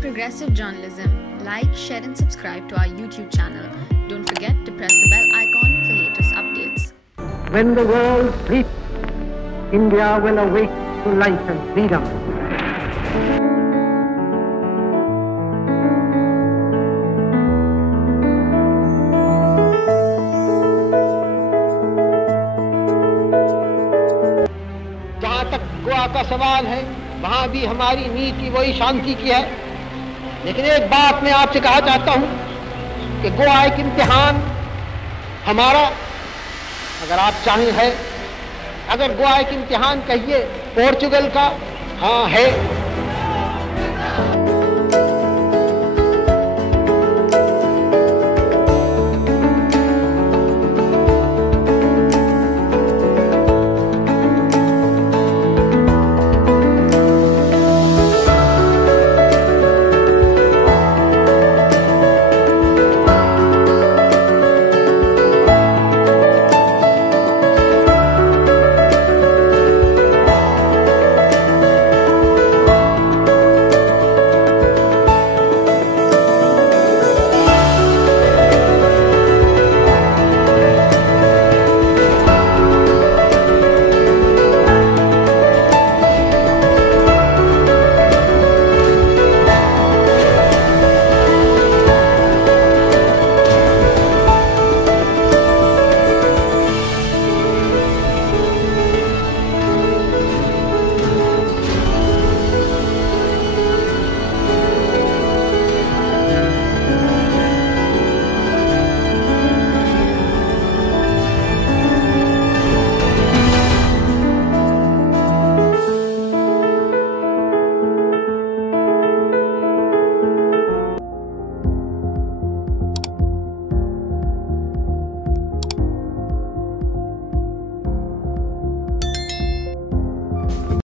progressive journalism, like, share and subscribe to our YouTube channel. Don't forget to press the bell icon for latest updates. When the world sleeps, India will awake to life and freedom. जहाँ तक गोवा का सवाल है, वहाँ भी हमारी नीति वही शांति की है। लेकिन एक बात मैं आपसे कहा चाहता हूँ कि गोवा एक इम्तिहान हमारा, अगर आप चाहें है, अगर गोवा एक इम्तिहान कहिए पोर्चुगल का, हाँ है।